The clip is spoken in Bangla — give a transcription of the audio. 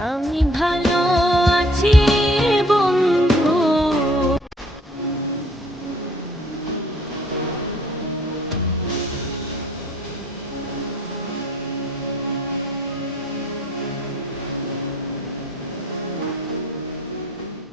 আমি ভালো